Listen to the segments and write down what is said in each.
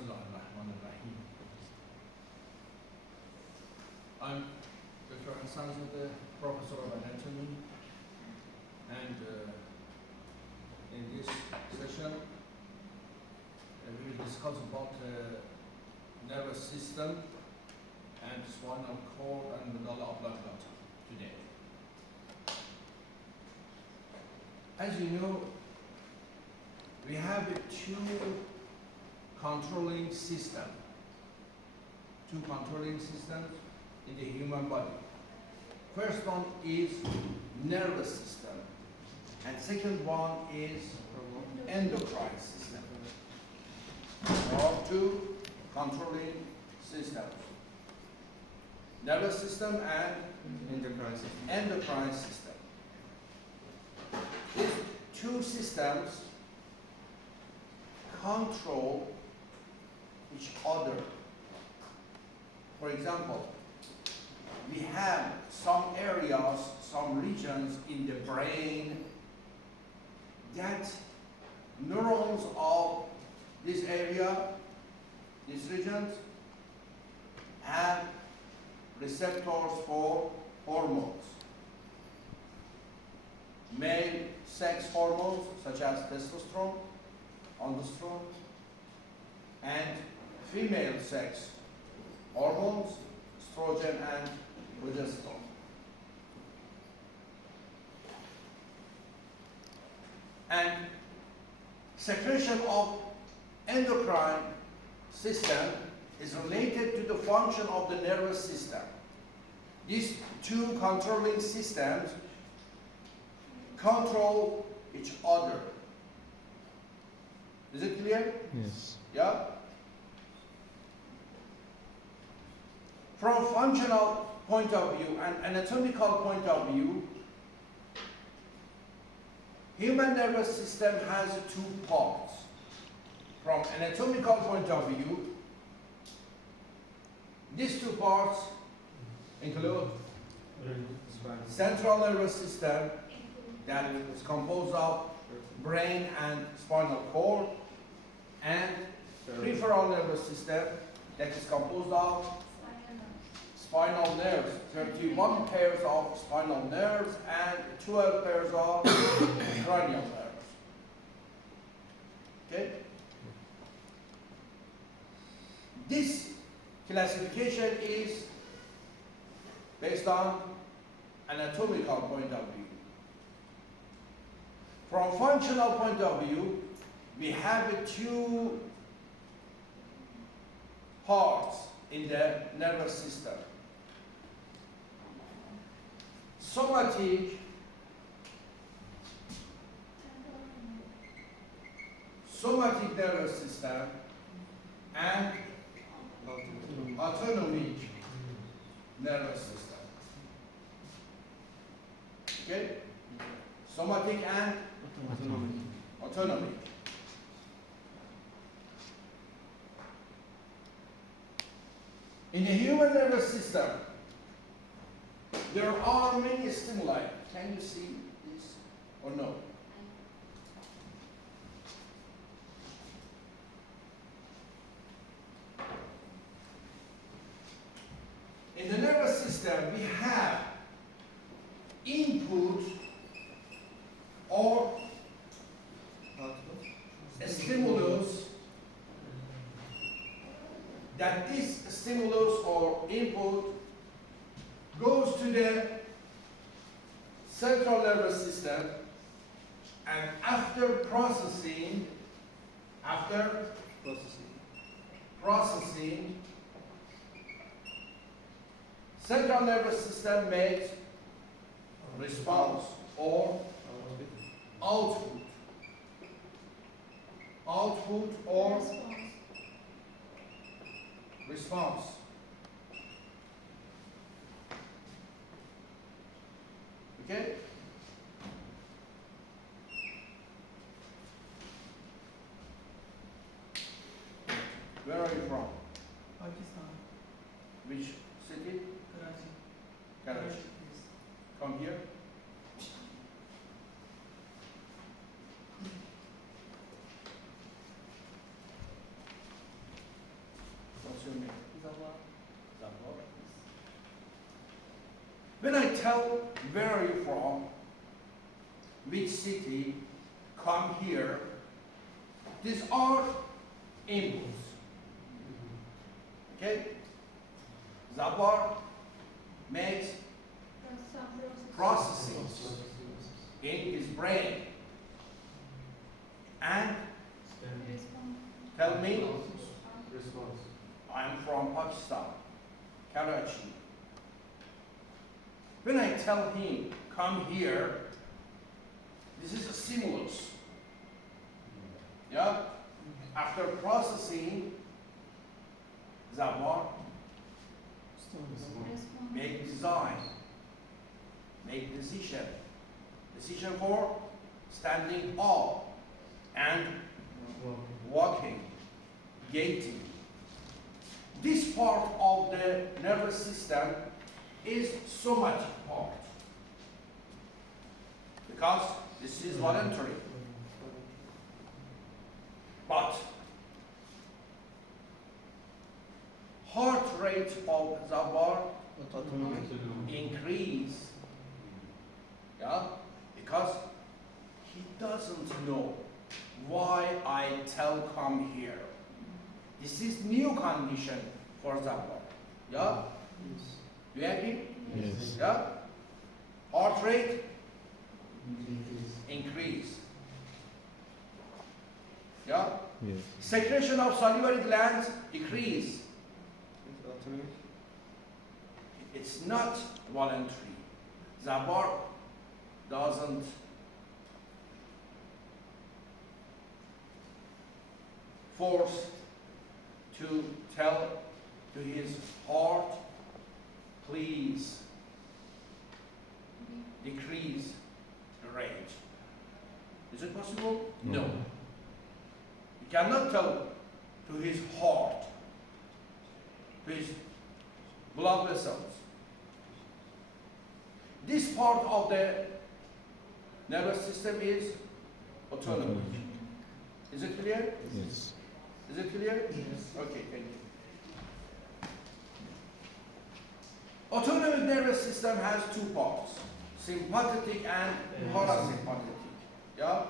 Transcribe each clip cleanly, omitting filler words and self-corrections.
Bismillahirrahmanirrahim. I'm Dr. Hassan Zadeh, Professor of Anatomy, and in this session we will discuss about nervous system and spinal cord and medulla oblongata today. As you know, we have two controlling systems in the human body. First one is nervous system, and second one is endocrine system. There are two controlling systems: nervous system and endocrine system. These two systems control each other. For example, we have some areas, some regions in the brain that neurons of this area, these regions, have receptors for hormones. Male sex hormones such as testosterone, androgen, and female sex hormones, estrogen and progesterone. And secretion of endocrine system is related to the function of the nervous system. These two controlling systems control each other. Is it clear? Yes. Yeah? From a functional point of view and anatomical point of view, human nervous system has two parts. From anatomical point of view, these two parts include central nervous system that is composed of brain and spinal cord, and peripheral nervous system that is composed of spinal nerves, 31 pairs of spinal nerves and 12 pairs of cranial nerves. Okay? This classification is based on anatomical point of view. From functional point of view, we have two parts in the nervous system. Somatic nervous system and autonomic nervous system. Okay? Somatic and autonomic. In the human nervous system, there are many stimuli. Can you see this or no? In the nervous system, we have input or a stimulus, that this stimulus or input goes to the central nervous system, and after processing, central nervous system makes response or output or response. Okay? Where are you from? Pakistan, Which city? Karachi. Karachi. Yes. Come here. When I tell where are you from, which city, come here, these are inputs. Okay? Zabar makes processing in his brain and tell me I'm from Pakistan, Karachi. When I tell him come here, this is a stimulus. Yeah? After processing, Zabar make design, make decision for standing up and walking, gating. This part of the nervous system is so much part because this is voluntary. But heart rate of Zabar increase, yeah, because he doesn't know why I tell come here. This is new condition for Zabar, yeah. Do you agree? Yes. Yeah. Heart rate increase. Yeah. Yes. Secretion of salivary glands decrease. It's not voluntary. Zabar doesn't force to tell to his heart, please decrease the rate. Is it possible? No. You cannot tell to his heart, to his blood vessels. This part of the nervous system is autonomous. Is it clear? Yes. Is it clear? Yes. Okay, thank you. Autonomic nervous system has two parts, sympathetic and parasympathetic. Yeah?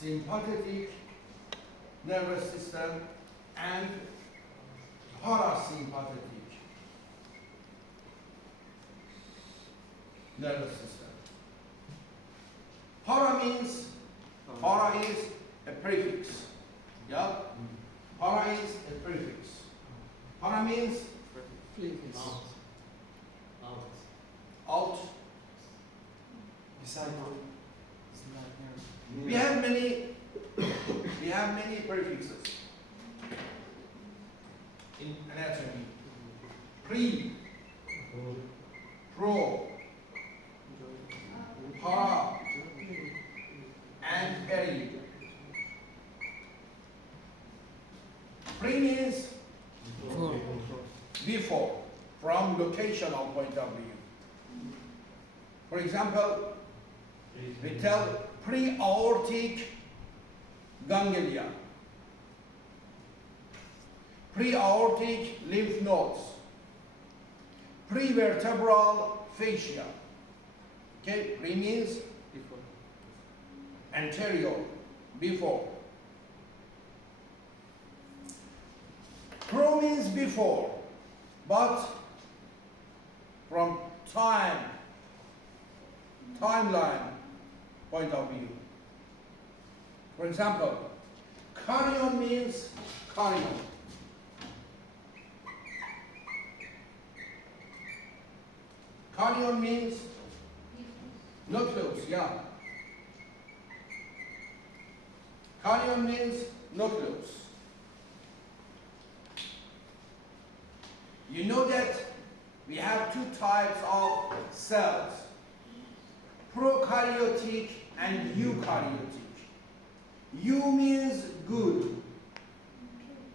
Sympathetic nervous system and parasympathetic nervous system. Para is a prefix. Yeah? Para is a prefix. Para means out. We have many prefixes in anatomy. Pre, pro, para, and peri. Pre means before, from locational point of view. For example, we tell pre-aortic ganglia, pre-aortic lymph nodes, prevertebral fascia. Okay, pre means anterior, before. Pro means before, but from timeline point of view. For example, carnion means carnion. Carnion means nucleus, yeah. Carnion means nucleus. You know that we have two types of cells, prokaryotic and eukaryotic. Eu means good.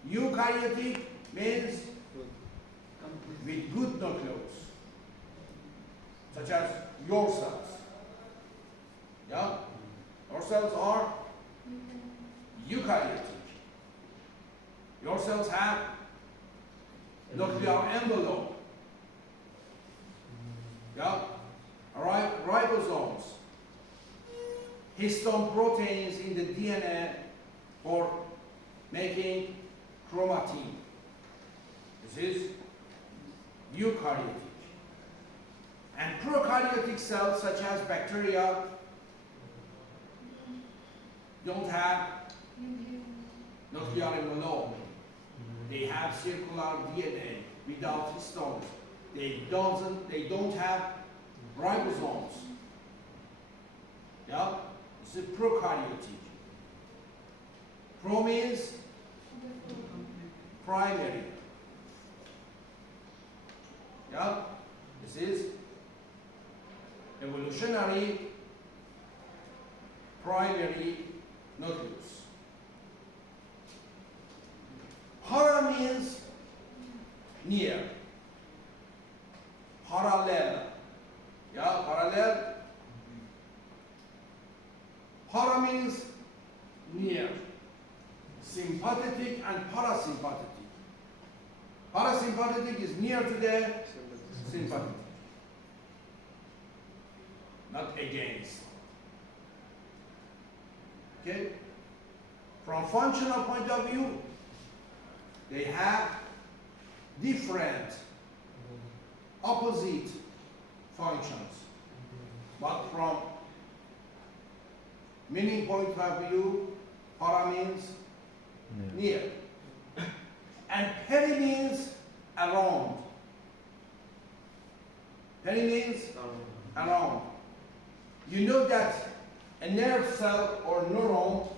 Eukaryotic means with good nucleus, such as your cells. Yeah? Our cells are eukaryotic. Your cells have nuclear envelope. Yeah? Alright, ribosomes. Histone proteins in the DNA for making chromatin. This is eukaryotic. And prokaryotic cells such as bacteria don't have nuclear envelope. They have circular DNA without histones. They don't have ribosomes. Yeah? It's a prokaryotic. Pro means primary. Yeah? This is evolutionary primary nucleus. Para means near. Parallel. Yeah, parallel. Para means near. Sympathetic and parasympathetic. Parasympathetic is near to the sympathetic, not against. Okay? From functional point of view, they have different opposite functions. But from meaning point of view, para means near. And peri means around. Peri means around. You know that a nerve cell or neuron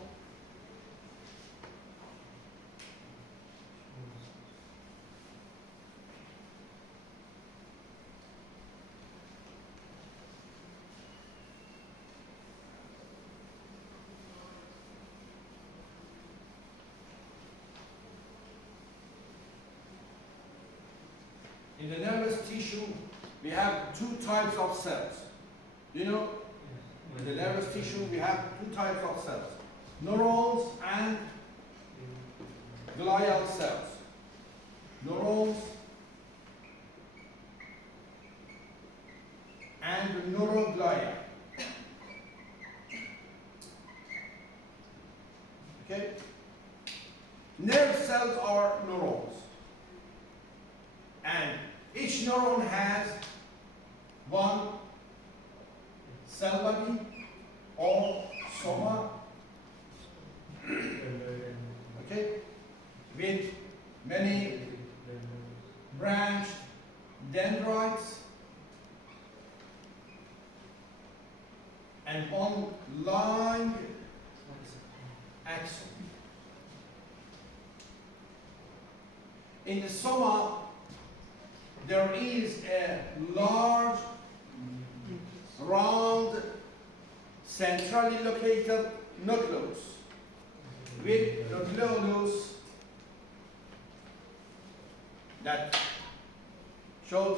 in the nervous tissue, we have two types of cells. You know, in the nervous tissue, we have two types of cells. Neurons and glial cells. Neurons and neuroglia. Okay? Nerve cells are neurons. And each neuron has one cell body or soma, okay, with many branched dendrites and one long axon. In the soma, there is a large, round, centrally located nucleus with nucleolus that shows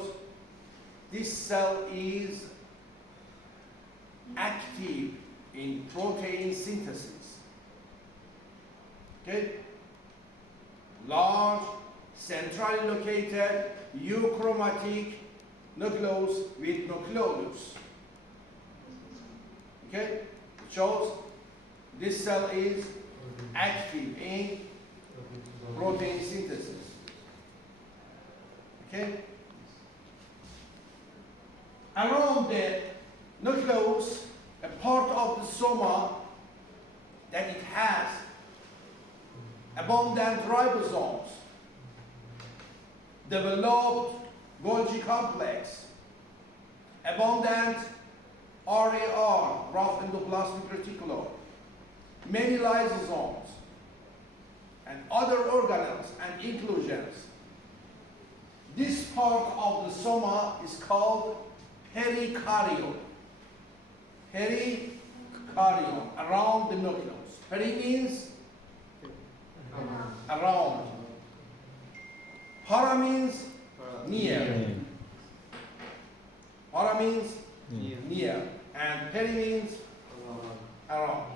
this cell is active in protein synthesis. Okay? Large, centrally located, euchromatic nucleus with nucleolus. Okay? It shows this cell is active in protein synthesis. Okay? Around the nucleus, a part of the soma that it has abundant ribosomes, developed Golgi complex, abundant RAR, rough endoplasmic reticulum, many lysosomes, and other organelles and inclusions. This part of the soma is called perikaryon. Perikaryon, around the nucleus. Peri means around. Para means near. Para means near. And peri means around.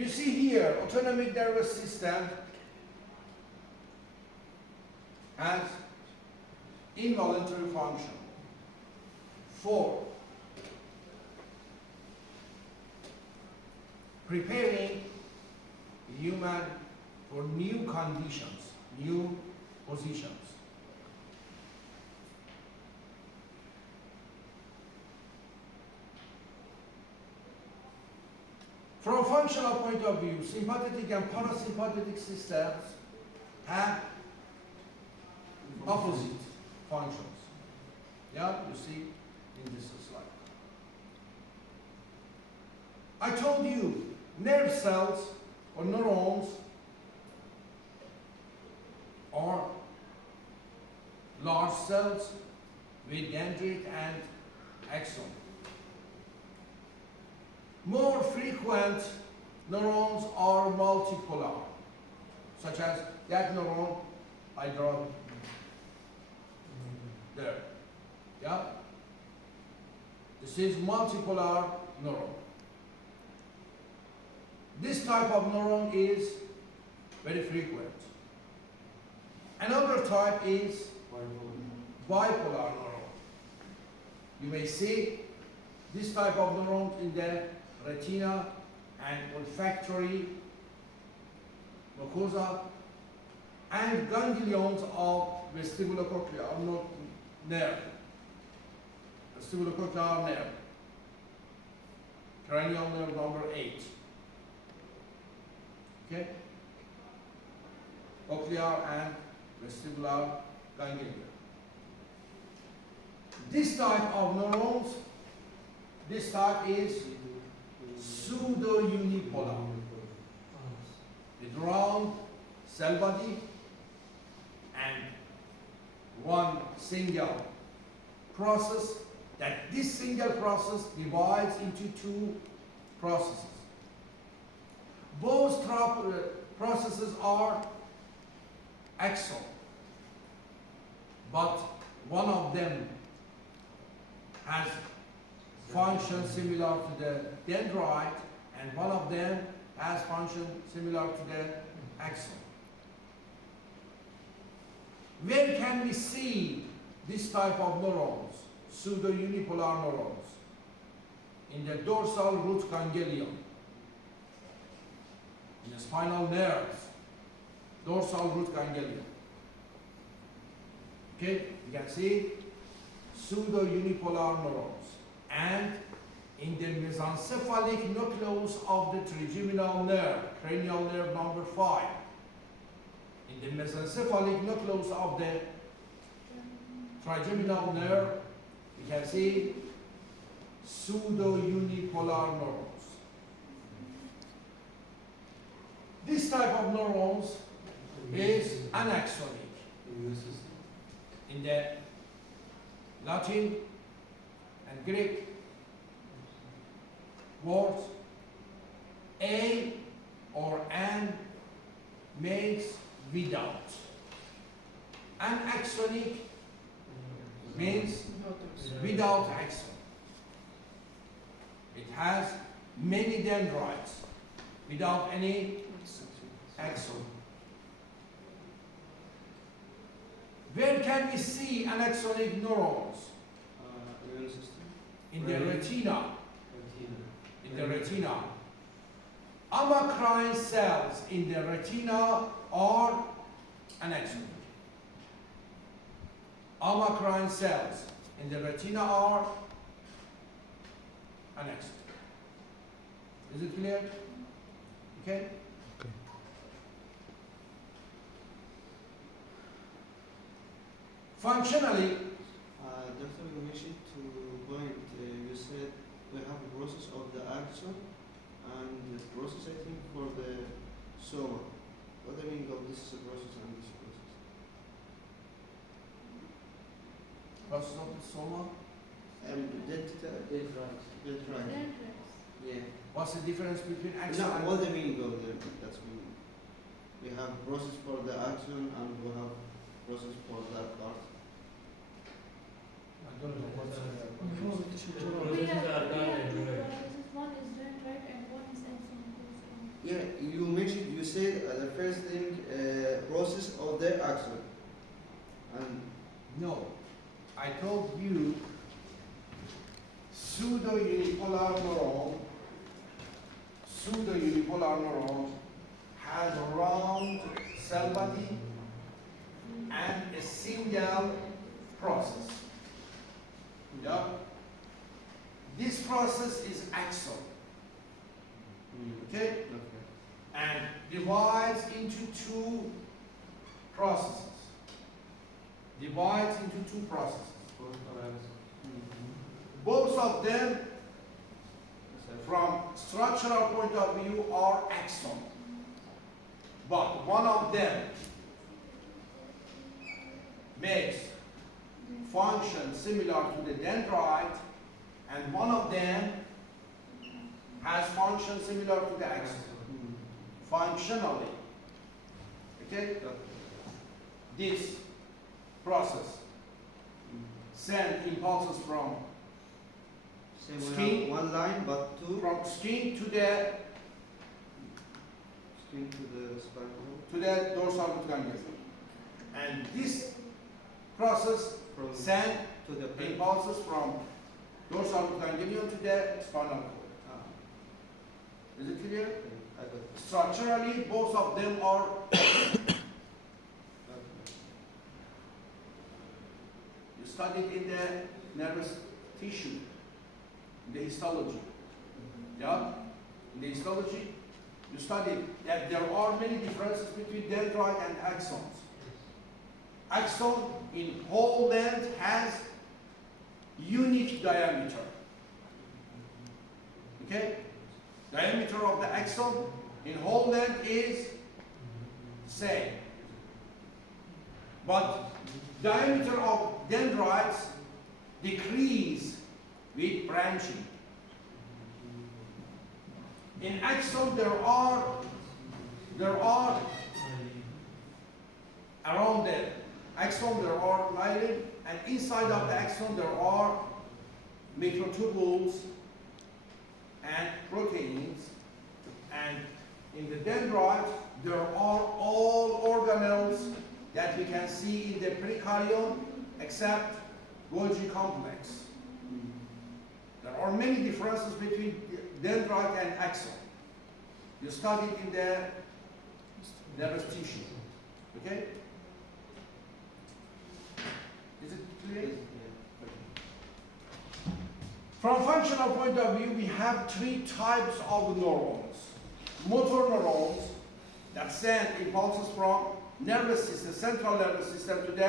You see here, autonomic nervous system has involuntary function. 4. Preparing human for new conditions, new positions. From a functional point of view, sympathetic and parasympathetic systems have opposite functions. Yeah, you see in this slide. I told you, nerve cells or neurons are large cells with dendrite and axon. More frequent neurons are multipolar, such as that neuron I draw there. Yeah? This is multipolar neuron. This type of neuron is very frequent. Another type is bipolar neuron. You may see this type of neuron in the retina and olfactory mucosa and ganglions of vestibulocochlear nerve. Vestibulocochlear nerve. Cranial nerve number 8. Okay? Cochlear and vestibular ganglia. This type of neurons, this type is pseudo-unipolar, with round cell body and one single process, that this single process divides into 2 processes. Both processes are axon, but one of them has function similar to the dendrite, and one of them has function similar to the axon. Where can we see this type of neurons, pseudo-unipolar neurons? In the dorsal root ganglion, in the spinal nerves, dorsal root ganglion. Okay, you can see pseudo-unipolar neurons. And in the mesencephalic nucleus of the trigeminal nerve, cranial nerve number 5, in the mesencephalic nucleus of the trigeminal nerve, you can see pseudo-unipolar neurons. This type of neurons is anaxonic. In the Latin and Greek words, a or an means without. Anaxonic means without axon. It has many dendrites without any axon. Where can we see anaxonic neurons? In the retina. In the retina. Amacrine cells in the retina are anaxonic. Amacrine cells in the retina are anaxonic. Is it clear? Okay? Functionally, Dr. Gomeshi, to point, you said we have a process of the axon and the process, I think, for the soma. What do you mean of this process and this process? process of the soma. That's right. Yeah. What's the difference between axon No, and what the meaning of the, that's meaning. We have process for the axon and we have process for that part. I don't know what's Processes are done in direct. One is dendrite and one is axon. Yeah, No, I told you pseudo-unipolar neuron has a round cell body and a single process. Yeah? This process is axon, okay? Okay. And divides into two processes. Divides into two processes. Both of them, from structural point of view, are axon. But one of them makes function similar to the dendrite, and one of them has function similar to the axon, functionally. Okay? This process send impulses from Same we Skin. have one line but two skin to the skin to the spinal dorsal ganglion, and this process from send to the brain. impulses from dorsal ganglion to the spinal cord. Ah, Is it clear? okay, I got it. Structurally, both of them are. Okay. You studied in the nervous tissue, in the histology. Yeah? In the histology, you studied that there are many differences between dendrite and axons. Axon in whole length has unique diameter. Okay? Diameter of the axon in whole length is same. But diameter of dendrites decrease with branching. In axon there are around the axon there are myelin, and inside of the axon there are microtubules and proteins, and in the dendrite there are all organelles that we can see in the pericardium except Golgi complex. There are many differences between dendrite and axon. You studied in the nervous tissue. Okay? Is it clear? Yeah. From functional point of view, we have three types of neurons. Motor neurons that send impulses from nervous system, central nervous system to the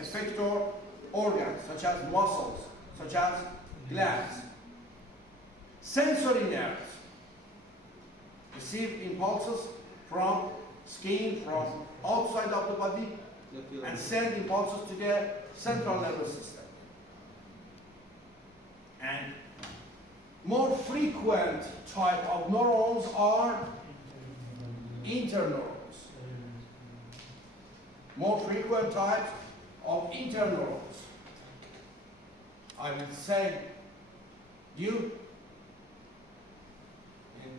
effector organs, such as muscles, such as glands. Sensory nerves receive impulses from skin, from outside of the body, and send impulses to the central nervous system. And more frequent type of neurons are interneurons. More frequent types of interneurons. I will say you in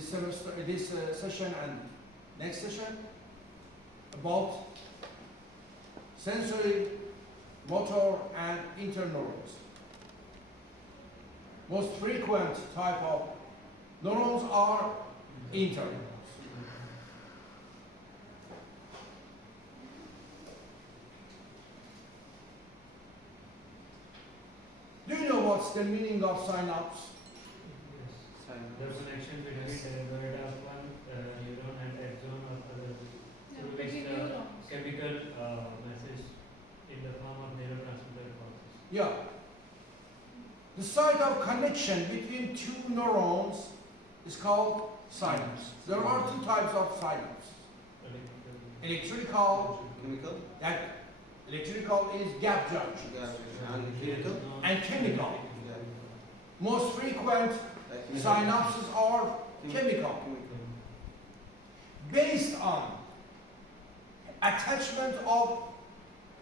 this semester, this session and next session about sensory, motor, and interneurons. Most frequent type of neurons are interneurons. Do you know what's the meaning of synapse? The connection between dendrite of one neuron and axon of other through which the chemical message in the form of neurotransmitter passes. Yeah. The site of connection between two neurons is called synapse. There are two types of synapse. Electrical, Chemical? that electrical is gap junction, Yeah. And chemical? and chemical. Yeah. Most frequent Like synapses are chemical, based on attachment of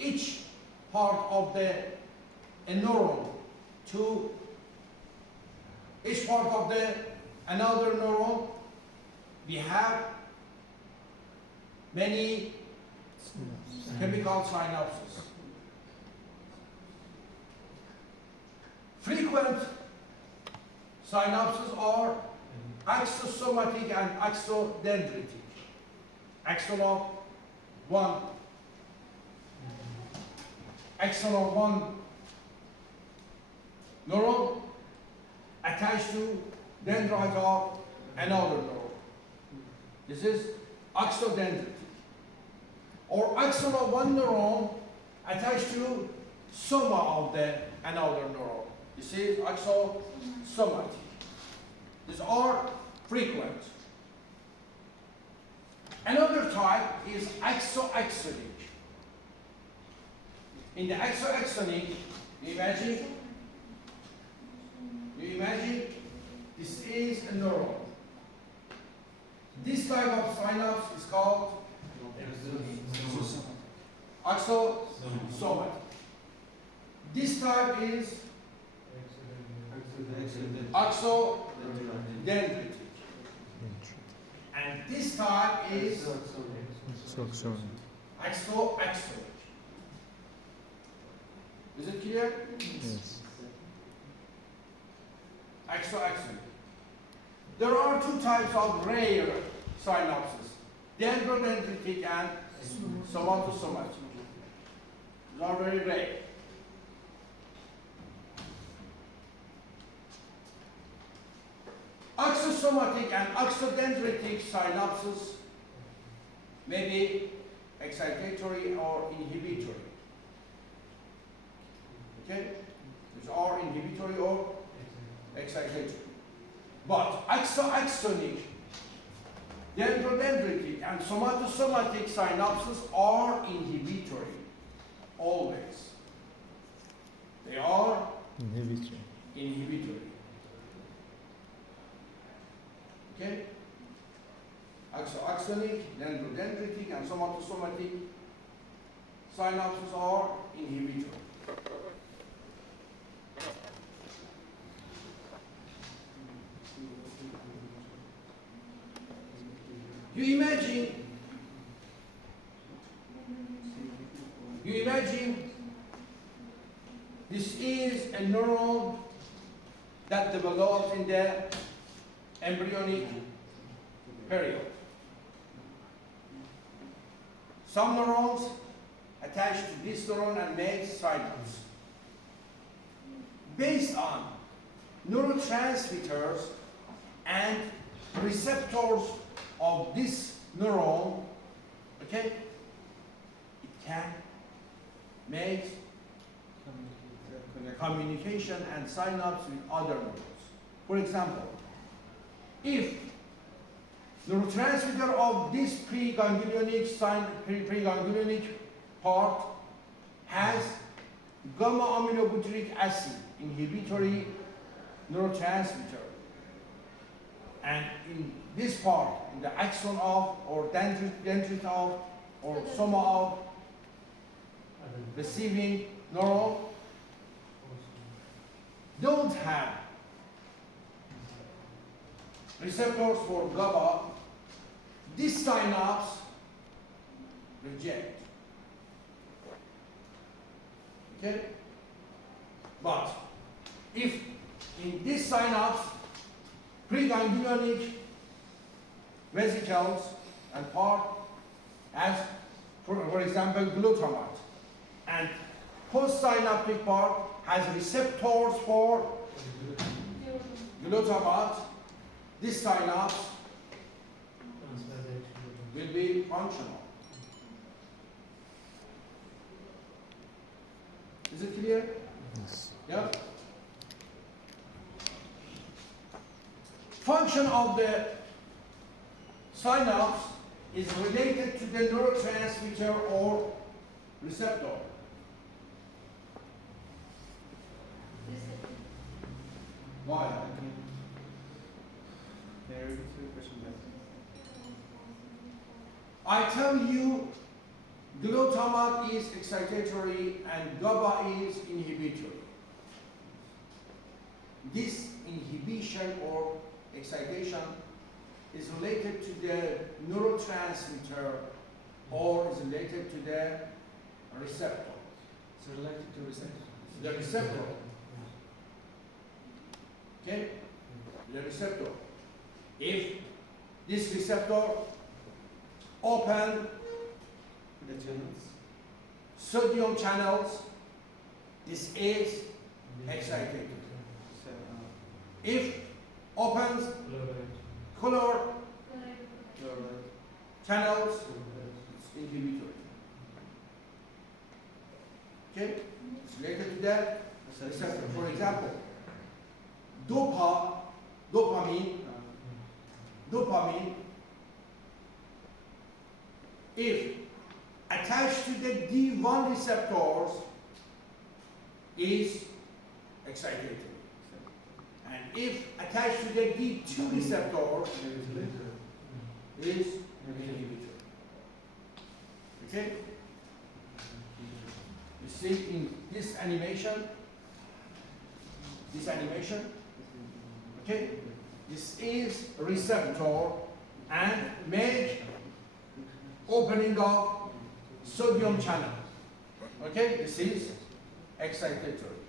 each part of a neuron to each part of another neuron. We have many chemical synapses. Frequent synapses are axosomatic and axodendritic. Axon of one neuron attached to dendrite of another neuron. This is axodendritic. Or axon of one neuron attached to soma of the another neuron. This is axosomatic. These are frequent. Another type is axoaxonic. In the axoaxonic, you imagine this is a neuron. This type of synapse is called axosomatic. This type is axodendritic. And this type is axoaxonic. Is it clear? Yes. Axoaxonic. There are two types of rare synapses, dendrodendritic and somatosomatic. These are very rare. Axosomatic and axodendritic synapses may be excitatory or inhibitory. Okay? These are inhibitory or excitatory. But axoaxonic, dendrodendritic, and somatosomatic synapses are inhibitory. Always. They are inhibitory. Okay? Axoaxonic, dendrodendritic, and somatosomatic synapses are inhibitory. You imagine this is a neuron that develops in the embryonic period. Some neurons attach to this neuron and make synapse. Based on neurotransmitters and receptors of this neuron, okay, it can make communication and synapse with other neurons. For example, if neurotransmitter of this preganglionic part has gamma aminobutyric acid, inhibitory neurotransmitter, and in this part, in the axon of, or dendrite of, or soma of, receiving neuron, don't have receptors for GABA, this synapse reject. Okay? But if in this synapse preganglionic vesicles and part as, for example, glutamate, and postsynaptic part has receptors for glutamate, this synapse will be functional. Is it clear? Yes. Yeah? Function of the synapse is related to the neurotransmitter or receptor. Why? I tell you, glutamate is excitatory and GABA is inhibitory. This inhibition or excitation is related to the neurotransmitter or is related to the receptor. It's related to receptor. The receptor, okay? The receptor. If this receptor open The channels. sodium channels, this is excited. So, If opens Chloride. color chloride. channels, it's inhibitory. Okay? It's related to that receptor. For example, dopamine, if attached to the D1 receptors, is excitatory. And if attached to the D2 receptors, is inhibitory. Okay? You see in this animation, okay? This is receptor and make opening of sodium channel. Okay? This is excitatory.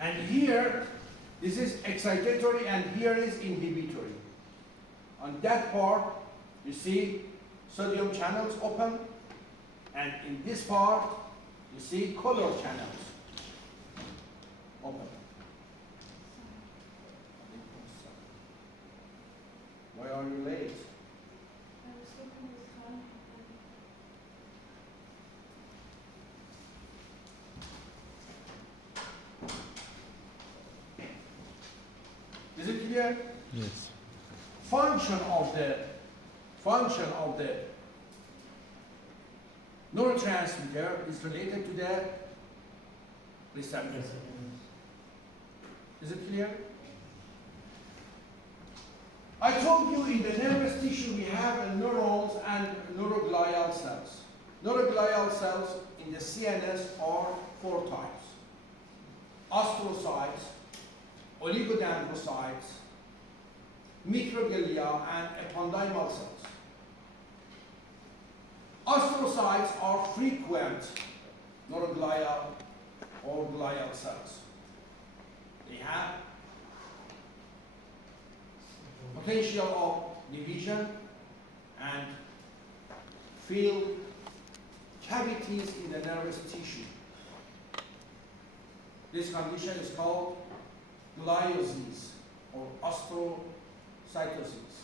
And here, this is excitatory and here is inhibitory. On that part, you see sodium channels open, and in this part, you see color channels open. Why are you late? Is it clear? Yes. Function of the neurotransmitter is related to the receptor. Yes. Is it clear? I told you in the nervous tissue we have neurons and neuroglial cells. Neuroglial cells in the CNS are 4 types: astrocytes, oligodendrocytes, microglia, and ependymal cells. Astrocytes are frequent neuroglial or glial cells. They have potential of division and fill cavities in the nervous tissue. This condition is called gliosis or astrocytosis.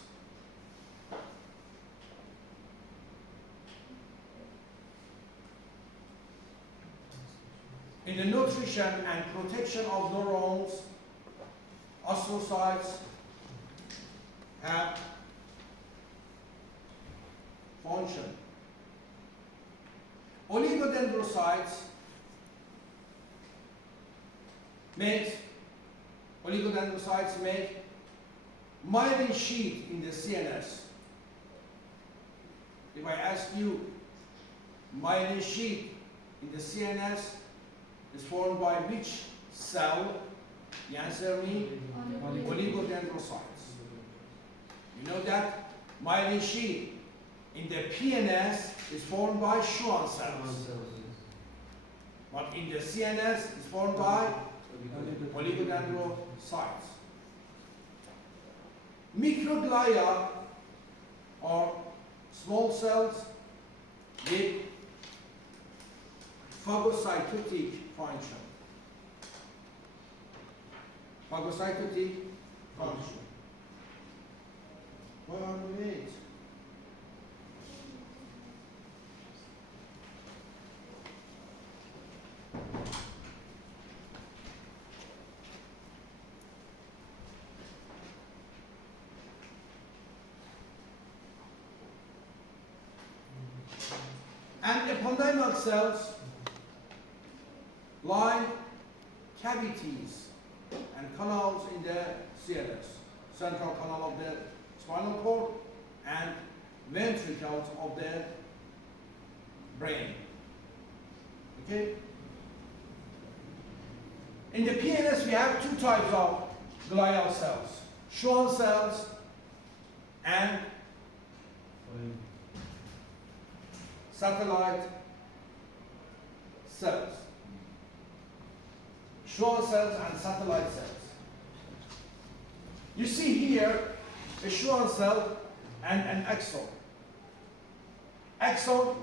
In the nutrition and protection of neurons, astrocytes have function. Oligodendrocytes make myelin sheath in the CNS. If I ask you, myelin sheath in the CNS is formed by which cell? The answer me, oligodendrocytes. You know that myelin sheath in the PNS is formed by Schwann cells, but in the CNS is formed by oligodendrocytes. Microglia are small cells with phagocytotic function. Phagocytotic function. What are we made? And ependymal cells line cavities and canals in the CNS, central canal of the spinal cord and ventricles of the brain. Okay? In the PNS we have 2 types of glial cells, Schwann cells and satellite cells. Schwann cells and satellite cells. You see here a Schwann cell and an axon. Axon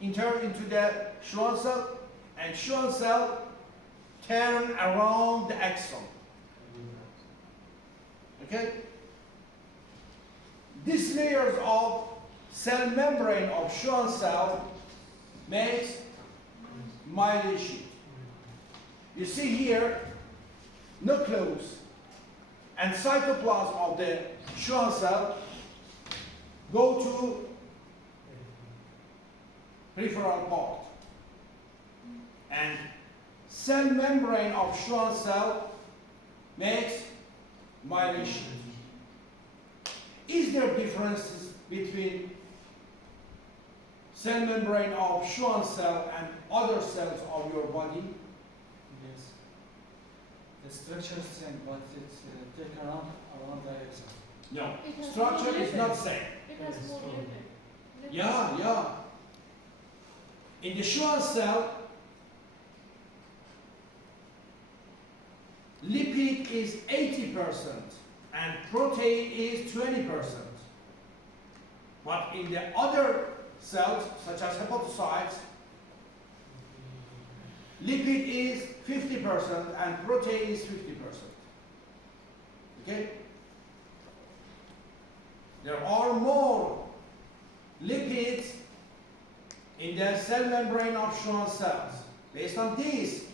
enter into the Schwann cell, and Schwann cell turn around the axon. Okay? These layers of cell membrane of Schwann cell makes myelin sheath. You see here, nucleus and cytoplasm of the Schwann cell go to peripheral part. And cell membrane of Schwann cell makes myelin sheath. Is there differences between cell membrane of Schwann cell and other cells of your body? Yes. The structure is same, but it's taken around the axon. No. It has Structure more is not lipid. same. It has more lipid. Yeah. In the Schwann cell, lipid is 80% and protein is 20%. But in the other cells, such as hepatocytes, lipid is 50% and protein is 50%. Okay? There are more lipids in the cell membrane of Schwann cells. Based on this,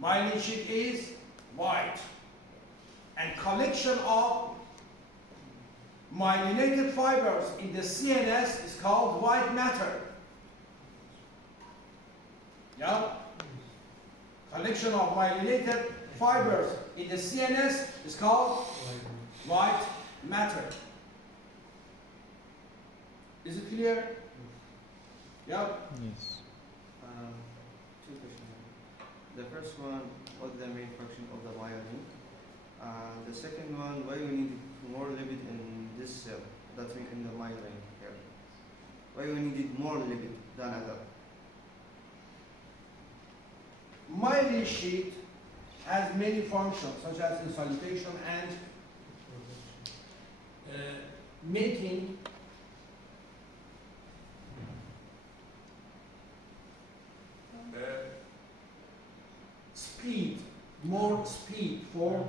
myelin sheath is white, and collection of myelinated fibers in the CNS is called white matter. Yeah? Collection of myelinated fibers in the CNS is called white matter. Is it clear? Yeah? Yes. Two questions. The first one, what's the main function of the myelin? The second one, why we need more lipid in this cell? That means in the myelin here. Why we needed more lipid than other? Myelin sheath has many functions, such as insulation and making speed, more speed for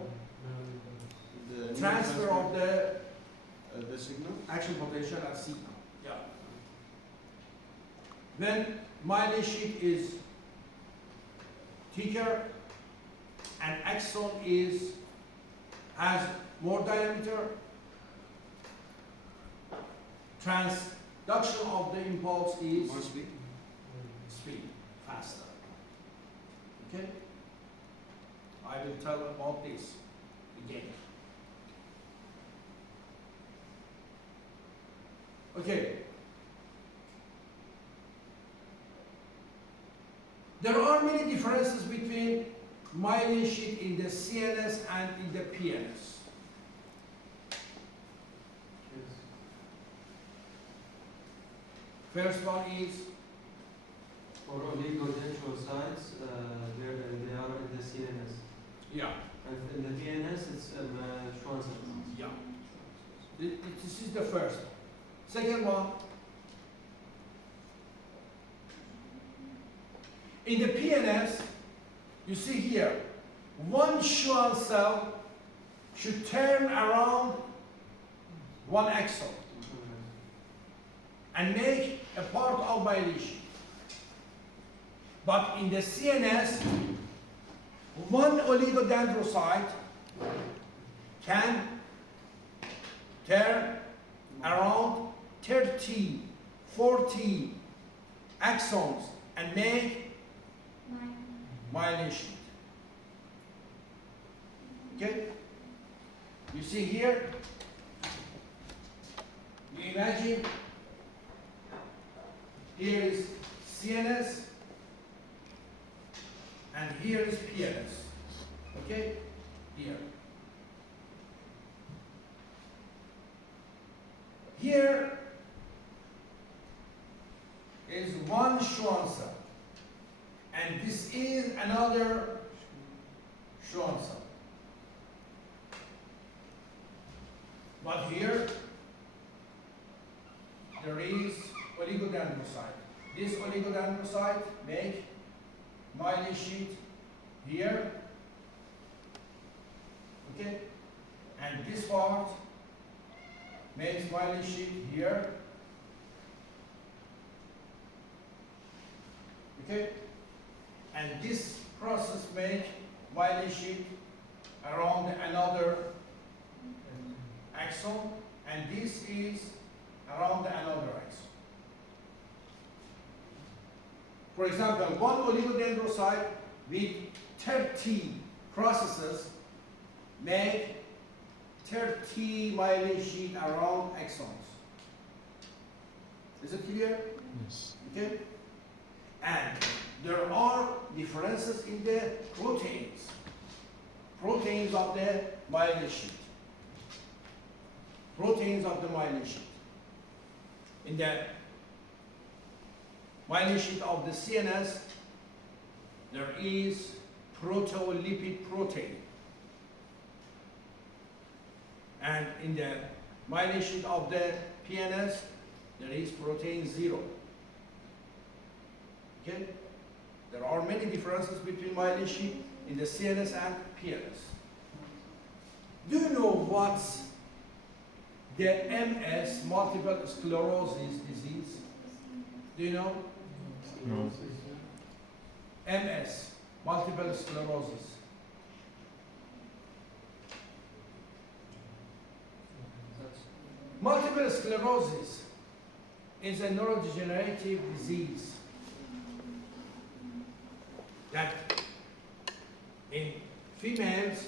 The transfer of the the signal. action potential and signal. Yeah. When myelin sheath is thicker and axon has more diameter, transduction of the impulse is More speed. speed, faster. Okay? I will tell about this again. Okay. There are many differences between myelin sheath in the CNS and in the PNS. First one is For oligodendrocytes, they are in the CNS. yeah. And in the PNS, it's Schwann cells. Yeah. This is the first. Second one. In the PNS, you see here, one Schwann cell should turn around one axon and make a part of myelin sheath. But in the CNS, one oligodendrocyte can turn around 30, 40 axons and make myelin sheath. Okay? You see here, you imagine here is CNS and here is PNS. Okay? Here. Here one Schwann cell. And this is another Schwann cell. But here, there is oligodendrocyte. This oligodendrocyte make myelin sheet here, okay? And this part makes myelin sheet here, okay? And this process make myelin sheet around another axon, and this is around another axon. For example, one oligodendrocyte with 30 processes make 30 myelin sheet around axons. Is it clear? Yes. Okay? And there are differences in the proteins of the myelin sheet. Proteins of the myelin sheet. In the myelin sheet of the CNS, there is proteolipid protein. And in the myelin sheet of the PNS, there is protein 0. Okay? There are many differences between myelin sheet in the CNS and PNS. Do you know what's the MS, multiple sclerosis disease? Do you know? No. MS, multiple sclerosis. Multiple sclerosis is a neurodegenerative disease that in females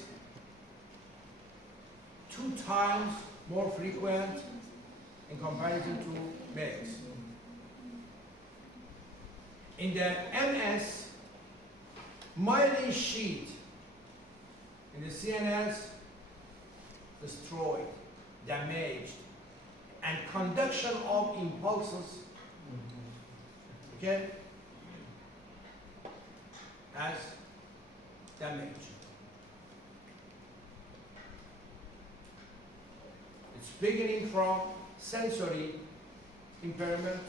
2 times more frequent in comparison to males. In the MS, myelin sheet in the CNS destroyed, damaged, and conduction of impulses, okay, as damaged. It's beginning from sensory impairment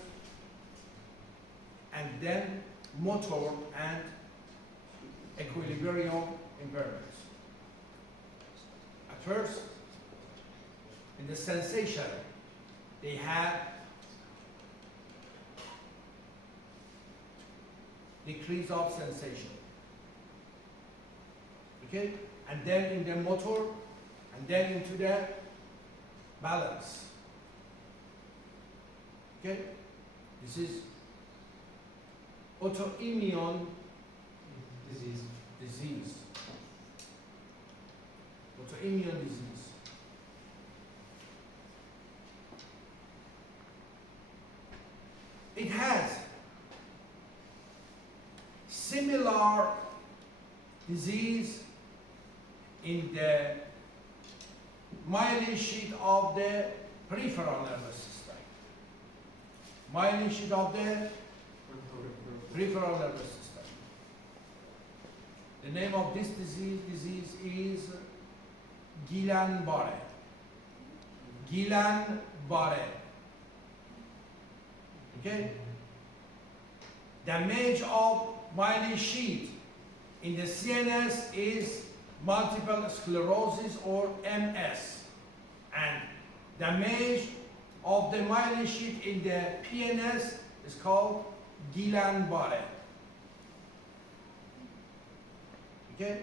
and then motor and equilibrium impairments. At first, in the sensation, they have decrease of sensation. Okay? And then in the motor, and then into the balance. Okay? This is autoimmune disease. Autoimmune disease. It has similar disease in the myelin sheet of the peripheral nervous system. Myelin sheet of the peripheral nervous system. The name of this disease is Guillain-Barré. Guillain-Barré. Okay? Damage of myelin sheet in the CNS is multiple sclerosis or MS. And damage of the myelin sheet in the PNS is called Guillain-Barré. Okay?